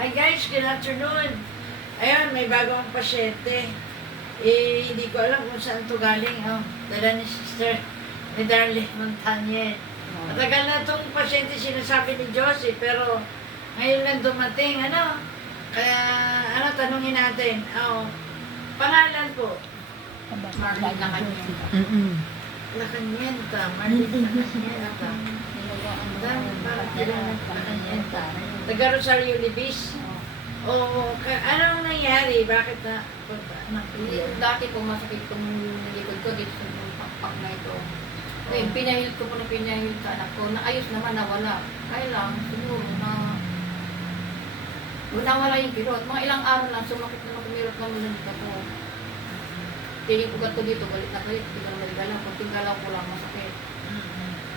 Hi guys, good afternoon. Ayun, may bagong pasyente. Hindi ko alam kung saan to galing. Dala ni Sister ni Darlene Montañez. Matagal na itong pasyente sinasabi ni Josie, pero ngayon lang dumating. Kaya, tanungin natin. Pangalan po? Marlene Lacanienta. Lacanienta. Marlene Lacanienta. Parang kailangan Lacanienta. Taga Rosario Libis. Anong nangyari? Bakit na? Dati po masakit kong nalikod ko dito sa pakpak na ito. Ngayon, pinahil ko po na pinahil sa anak ko. Naayos naman, nawala. Kaya lang, siguro na nawala yung kirot. Mga ilang araw lang, sumakit naman kumirot naman lang dito ko. Tinig ugat ko dito, galit na galit. Tinggal maligalaw. Kunting galaw ko lang, masakit.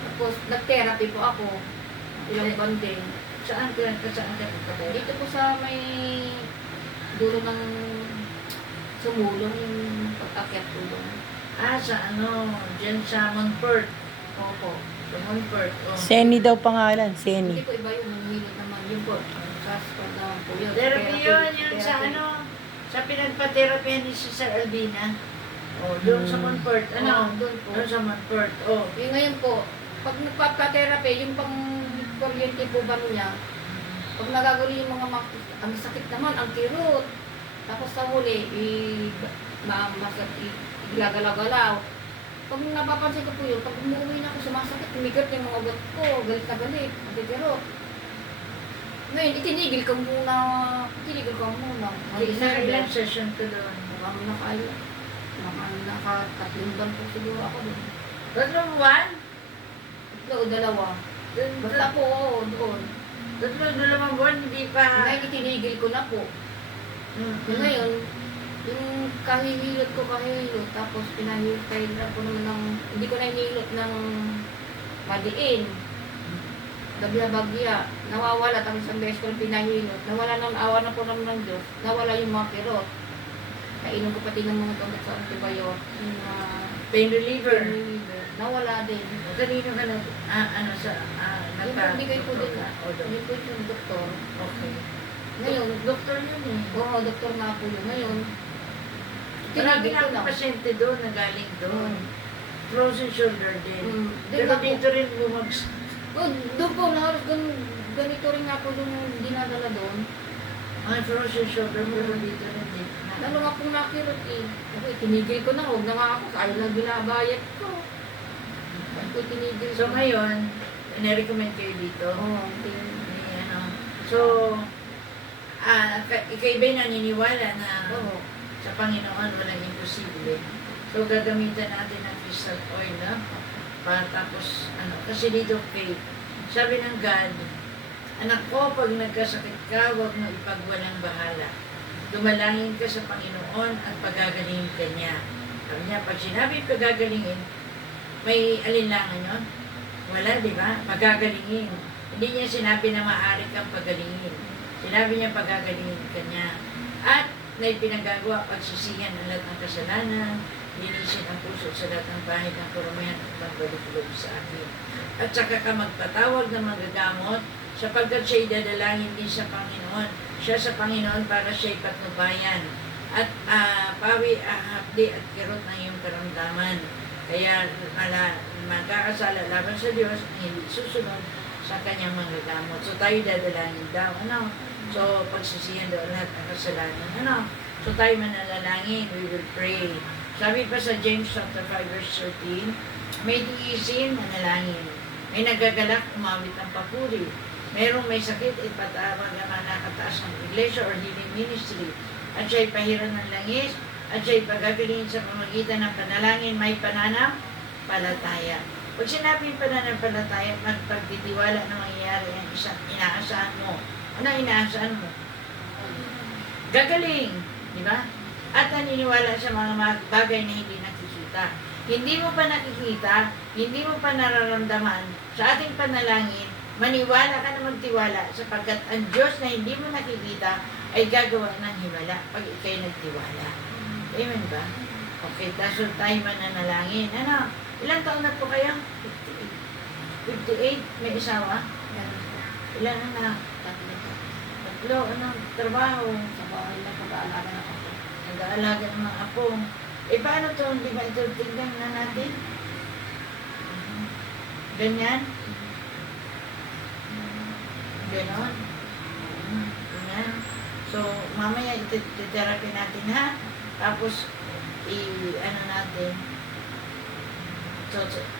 Tapos, nag-therapy po ako. Ilang banding. Saan ka nagkatay? Dito po sa may dulo ng sumulong yung pag-akyat ko doon. Diyan sa Montfort. Opo. Sa Montfort. Seni daw pangalan, Seni. Hindi po iba yun, nanghilot naman. Yun po, sa spot naman po yun. Therapy yun sa sa pinagpa-therapy ni Sister Albina. Doon sa Montfort. Doon po. Doon sa Montfort. Ngayon po, pag nagpa-therapy, yung pang kuryente po ba niya, pag nagaguli yung mga ang sakit naman, ang kirot. Tapos sa huli, igagalaw-galaw. Pag napapansin ko po yun, pag umuwi na ako, sumasakit, tumigat yung mga ugat ko, galit na galit, magkikirot. Ngayon, itinigil ko muna. Ilang session ko doon. Nakatatlong buwan po siguro ako doon. Tatlong buwan? Dalawa. Basta po, doon. Dalawang buwan, hindi pa. Ngayon, itinigil ko na po. Ngayon, yung kahihilot ko, tapos pinahilot ko naman ng, hindi ko na hinilot ng madiin. Bagya-bagya, nawawala, tapos isang beses ko na pinahilot. Nawala ng awa na po naman ng Diyos, nawala yung mga kirot. Nainom ko pati ng mga gamot sa antibayo, yung pain reliever. Nawala din. Kanino ka na, Yung bigay ko din na, yun po yung doktor. Okay. Ngayon, Doktor yun eh. oo, doktor na po yun. Ngayon, Marami tinigil ko na lang. pasyente doon na galing doon. Frozen shoulder din. Din Pero ako. dito rin bumagsak. Doon po, ganito rin nga po yung dinadala doon. Ang frozen shoulder, pero dito rin din. Lalo nga pong nakirot eh. Ako, tinigil ko na, huwag na nga ako, ayaw na binabayad ko. Ako, tinigil ko. So ngayon, ina-recommend kayo dito. Oo, So, ikay ba'y naniniwala na oo. sa Panginoon walang imposible? So, gagamitan natin ng crystal oil, tapos, kasi dito faith. Sabi ng God, anak ko, pag nagkasakit ka, huwag mo ipagwalang bahala. Dumalangin ka sa Panginoon at pagagalingin ka niya. Sabi niya, pag sinabi pagagalingin, may alinlangan yun? Wala, di ba? Pagagalingin. Hindi niya sinabi na maaari kang pagalingin. Sinabi niya pagagalingin ka niya. At may pinagagawa, pagsisihan ang lahat ng kasalanan, linisin ang puso sa lahat ng bahay ng karamihan at pagbalik-loob sa akin. At saka ka magpatawag ng magagamot, sapagkat siya'y dadalangin din sa Panginoon. Siya sa Panginoon para siya'y patnubayan. At pawi, hapdi at kirot ng iyong karamdaman. Kaya magkakasala laban sa Diyos, hindi susunod sa kanyang mga gamot. So tayo dadalangin daw. So pagsisihan daw lahat ng kasalanan. So tayo mananalangin, we will pray. Sabi pa sa James chapter 5 verse 13, may tiisin, manalangin. May nagagalak, umawit ng papuri. Merong may sakit, ipatawag ang mga nakataas ng iglesia or healing ministry. At siya'y pahiran ng langis, at siya'y pagagalingin sa pamagitan ng panalangin, may pananampalataya. Pag sinabing pananampalataya, magpagtitiwala na mangyayari ang isang inaasahan mo. Ano inaasahan mo? Gagaling, di ba? At naniniwala sa mga bagay na hindi nakikita. Hindi mo pa nakikita, hindi mo pa nararamdaman sa ating panalangin, maniwala ka na magtiwala sapagkat ang Diyos na hindi mo nakikita ay gagawa ng himala pag ikay nagtiwala. Amen ba? Okay, so tayo mananalangin. Ilang taon na po kayo? 58. 58? May isawa? Ilan na? 3. anong trabaho? Sa bahay na pag-aalaga ng ako. Nag-aalaga ng mga apo. Eh, paano to? Hindi ba ito tingnan na natin? Ganyan? Ganon? Ganyan. So, mamaya iti-therapy natin, ha? Tapos, ano natin.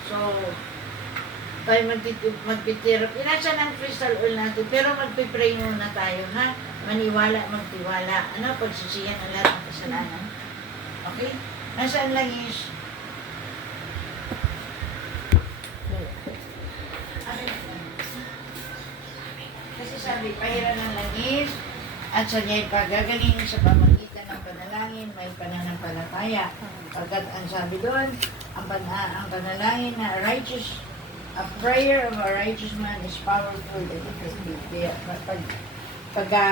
So, tayo magti-therapy. Nasaan ang crystal oil natin? Pero magpipray muna tayo, ha? Maniwala, magtiwala. Ano? Pagsisiyan ang lahat ng kasalanan. Okay? Nasaan lang is? Kasi sabi, pahiran ng langis at sa niya'y pagagalingin sa pamagitan ng panalangin, may pananampalataya. Pagkat ang sabi doon, ang panalangin na a prayer of a righteous man is powerful and effective. Kaya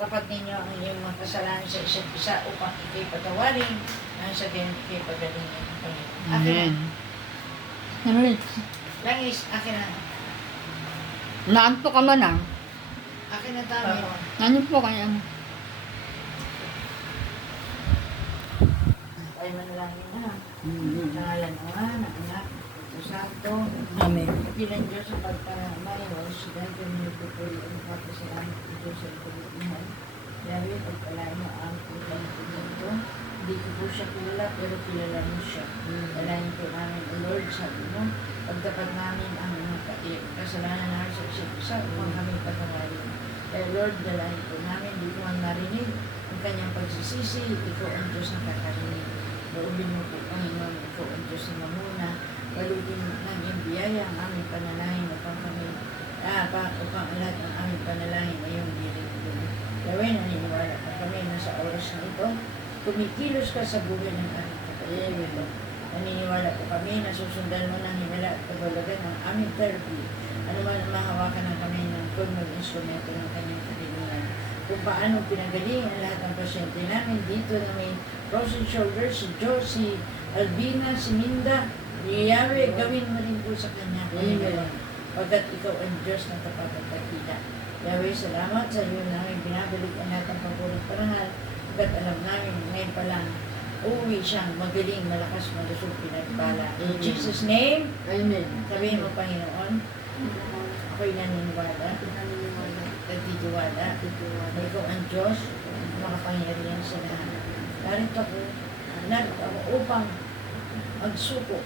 tapat ninyo ang inyong mga kasalanan sa isa't isa upang ikay patawarin ang sa ganyan ikay pagalingin ng Panginoon. Akin na. Langis, akin na. Naanto ka man ah. Akin na tayo. Ano po kaya? Ay manalangin na. Nangalan ng Ama, ng Anak, ng Santo. Amen. Bilang Diyos sa pagpamay, o siya ko nilipupuli ang kapasalamat ng Diyos sa ipag-iihan. Dahil pagpalain mo ang putang ito. Hindi ko po siya kilala, pero kilala mo siya. Dalayan po namin, O Lord, sabi mo, pagdapat namin ang kasalanan namin sa isa't isa, upang kami patawarin. Kaya Lord, dalayan po namin, di ko man marinig ang kanyang pagsisisi, ikaw ang Diyos na kakarinig. Loobin mo po, Panginoon, ikaw ang Diyos na mamuna, balutin ng iyong biyaya ang aming panalangin upang kami, upang lahat ng aming panalangin ay iyong dilig-dilig. Gawin, naniniwala pa kami na sa oras na ito, kumikilos ka sa buhay ng aming kapatid. Naniniwala po kami na susundan mo ng himala at kabalagan ng aming therapy. Ano man ang mahawakan ng kami ng tunod instrumento ng kanyang katinungan. Kung paano pinagaling ang lahat ng pasyente namin dito na may frozen shoulders, si Joe, si Albina, si Minda, ni Yahweh, gawin mo rin po sa kanya. Panginoon, pagkat ikaw ang Diyos ng tapat at pagkita. Yahweh, salamat sa iyo namin binabalik ang lahat ng paborong parangal. Pagkat alam namin ngayon pa lang, uuwi siyang magaling, malakas, malusog, pinagpala. In Jesus' name, Amen. sabihin mo, Panginoon, ako'y naniniwala, nagtitiwala, na ikaw ang Diyos, makapangyarihan sa lahat. Narito ako upang magsuko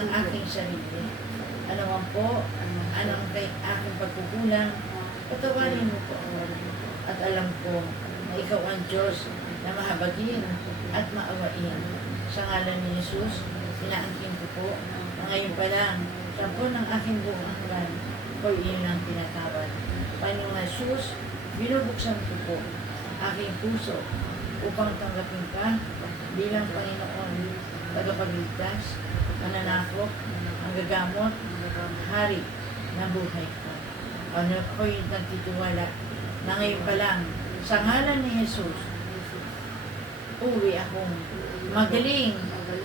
ng aking sarili. Ano man po, anong kay aking pagkukulang, patawarin mo po ako. At alam ko na ikaw ang Diyos na mahabagin at maawain. Sa ngalan ni Jesus, inaangkin ko po na ngayon pa lang, sa po ng aking buong hanggan, ako'y iyon ang tinatawad. Panginoong Jesus, binubuksan ko po aking puso upang tanggapin ka bilang Panginoon, tagapagligtas, mananakop, ang gagamot, hari na buhay ko. Ano ako'y nagtitiwala na ngayon pa lang, sa ngalan ni Jesus, uwi akong magaling,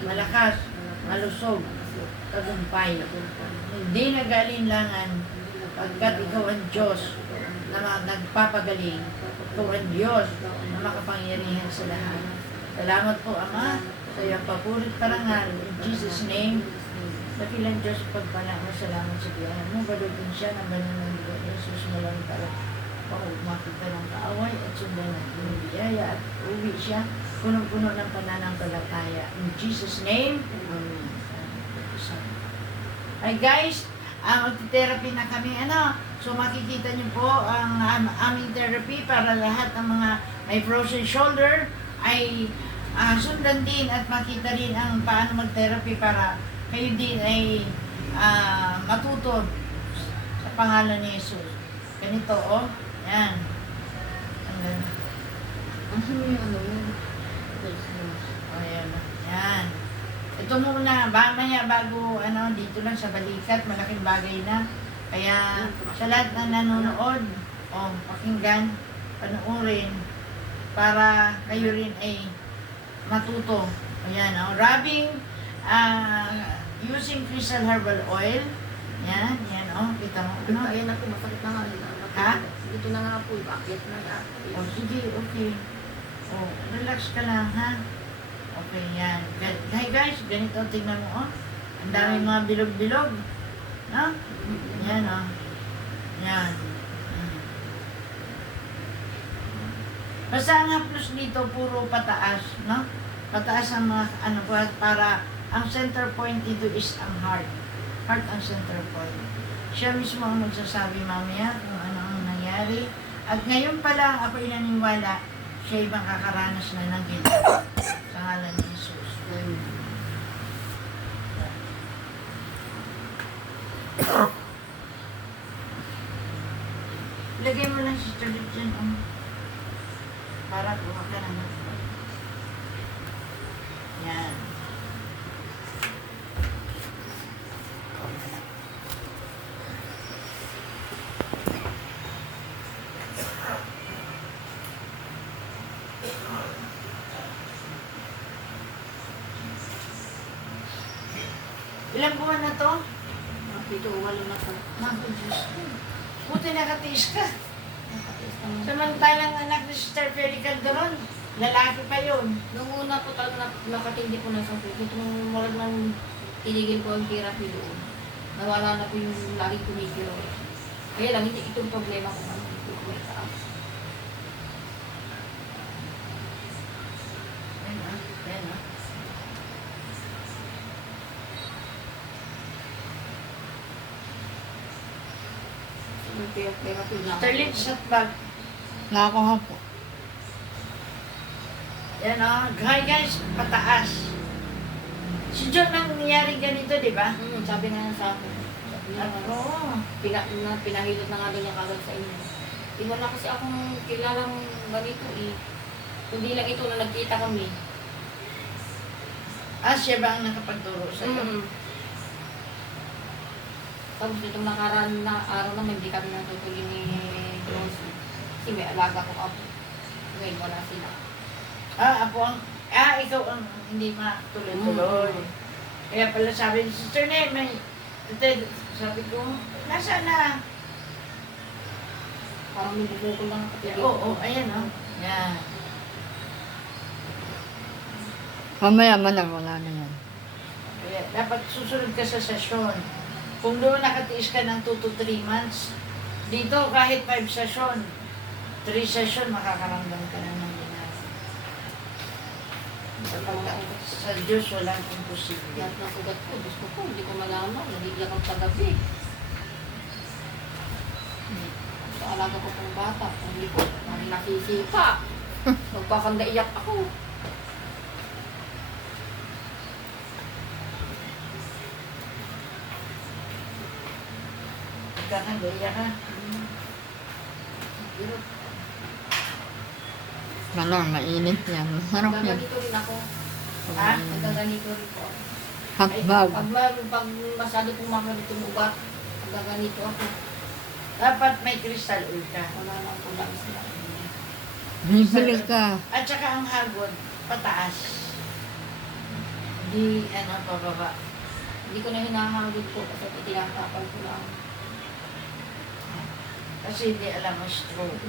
malakas, malusog, tagumpay. Hindi nag-alinlangan pagkat ikaw ang Diyos na nagpapagaling. Ikaw ang Diyos na makapangyarihan sa lahat. Salamat po, Ama, sa iyong papurit parangal. In Jesus' name, dakilang Diyos pagpala mo, salamat sa biyahan mo. Balutin siya ng banal ng dugo ni Jesus mo lang para makita ng kaaway at sundan ng iyong biyaya at uwi siya punong-puno ng pananampalataya. In Jesus' name, Amen. Hi guys, magti-therapy na kami. So makikita niyo po ang aming therapy para lahat ng mga may frozen shoulder ay sundan din at makita rin ang paano mag-therapy para kayo din ay matuto sa pangalan ni Jesus. Ganito, yan. Ano yung ano yun? Ayan. Yan. Ito muna, mamaya bago, dito lang sa balikat, malaking bagay na. Kaya, sa lahat ng nanonood, pakinggan, panoorin, para kayo rin ay matuto. Ayan, rubbing, using crystal herbal oil. Yan, kita mo. Ayan ako, masakit na nga. Ha? Dito na nga po, bakit na nga. O, sige, okay. O, relax ka lang, ha? Okay, yan. Hi guys, ganito, tingnan mo, oh. Ang daming mga bilog-bilog. No? Yan, oh. Yan. Mm. Basta ang haplos dito, puro pataas, no? Pataas ang mga, ano, para, ang center point dito is ang heart. Heart ang center point. Siya mismo ang magsasabi mamaya kung ano ang nangyari. At ngayon pa lang ako inaniwala, siya ay makakaranas na ng ganito. Sa ngalan ni Jesus. Lagay mo lang si Charlotte dyan, para kuha ka na. Yan. Ilang buwan na to? Dito, walo na po. Naku, Diyos ko. Buti nakatiis ka. Nakatiis naman. Samantalang anak ni Sister Feli Calderon, lalaki pa yun. Nung una po talaga nakatindi po na sa po. Itong wala naman tinigil po ang therapy doon. Nawala na po yung laging kumikilo. Kaya lang, hindi itong problema ko ano. Hindi ko may taas. Yan ah, yan ah. Yung therapy na. Starlit sa bag. Nakakuha po. Yan ah. Hi guys, pataas. Si John ang nangyari ganito, di ba? Sabi nga sa akin. Sabi niya, Oo. pinahilot na nga doon yung kagad sa inyo. Iwan na kasi akong kilalang ganito eh. Kundi lang ito na nagkita kami. Ah, siya ba ang nakapagturo sa'yo? Tapos itong nakaraan na araw naman, hindi kami natutuloy ni Josie. Kasi may alaga ko ako. Ngayon wala sila. Ikaw ang hindi matuloy-tuloy. Kaya pala sabi ni Sister Ne, sabi ko, nasa na? Parang may bubukol lang ang kapatid. Oo, ayan oh. Yan. Mamaya man wala na yan. Kaya dapat susunod ka sa sesyon. Kung doon nakatiis ka ng 2 to 3 months, dito kahit 5 session, 3 session, makakaramdam ka na ng ginagawa. Sa Diyos, walang imposible. Lahat ng sugat ko, gusto ko, hindi ko malaman. Nabigyan ako sa gabi. Sa alaga ko pang bata, hindi ko, parang nakisipa. Magpakandaiyak ako. Kakagaya ka. Pero, Malang, mainit yan. Masarap yan. nagaganito rin ako. Ha? Nagaganito rin po ako. Hotdog. Pag masyado pumakal itong ugat, nagaganito ako. Dapat may crystal oil ka. Wala na akong langis na. Bibili ka. At saka ang hagod, pataas. Hindi, pababa. Hindi ko na hinahagod po kasi tinatapal ko lang. Kasi hindi alam mo stroke.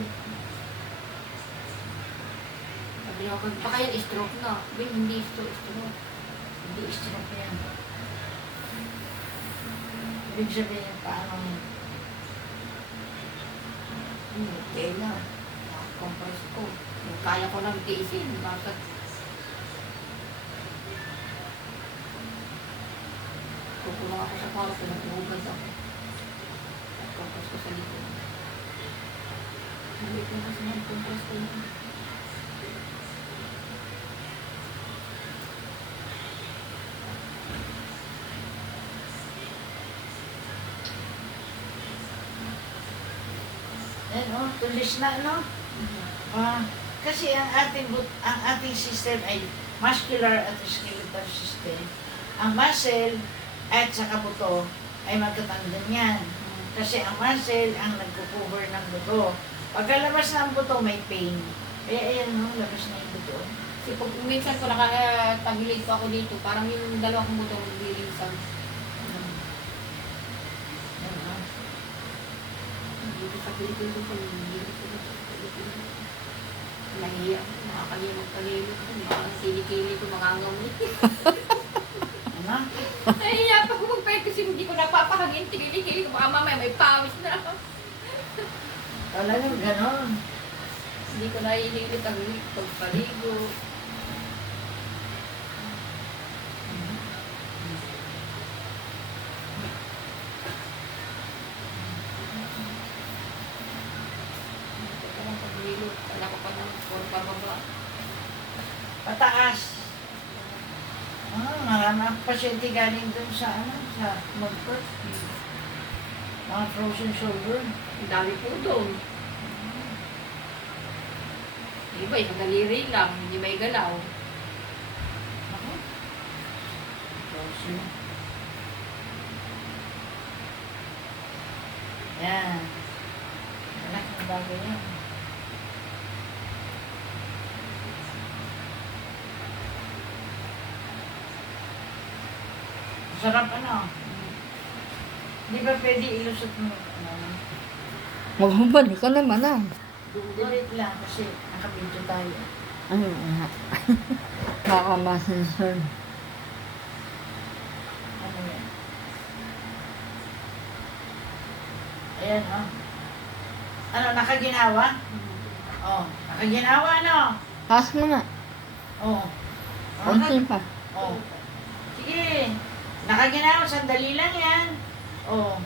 Sabi niya ako, baka yan stroke na. Bin, hindi stroke. Hindi stroke yan. Ibig sabihin, paano mo? Okay na. Compress ko. Yung kaya ko lang tiisin. Bakit? Kukulang ako sa kwarto. Nag-uugad ako. Compress ko sa likod. Hindi ko kasi nag-compress ko lang. Tulis na, no? Kasi ang ating system ay muscular at skeletal system. Ang muscle at saka buto ay magkatandem yan. Kasi ang muscle ang nagko-cover ng buto. Pagkalabas ng buto, may pain. Kaya ayan, no? Labas na yung buto. Kasi pag minsan ko nakatagilid ko ako dito, parang yung dalawang buto naglilisan. Yan, no? dito sa Pilipinas ko, nahiya, nakakaliya magpalilot. Mga kilikili ko, mga ngamit. Ano? Nahiya pa ko magpahit kasi hindi ko napapahagin. Kilikili ko, baka mamaya may pawis na ako. Talagang ganon. Hindi ko nahihilit ang pagpaligo. Ito lang paglilo. Wala ko pa ng pababa. Pataas. Marami pasyente galing dun sa sa mag-birth. Mga frozen shoulder. Ang dami po doon. Iba, yung daliri lang, hindi may galaw. Ako. Frozen. Yan. Anak ng bagay yan. Sarap ano. Di ba pwede ilusot mo? Maghubad ka naman ah. Delete lang kasi nakabidyo tayo. Ano nga. Baka masinsun. Ano yan? Ayan, oh. Ano, nakaginawa? Oh, nakaginawa, no? Taas mo nga. Oh. Konti pa. Oh. Sige. Nakaginawa, sandali lang yan. Oh.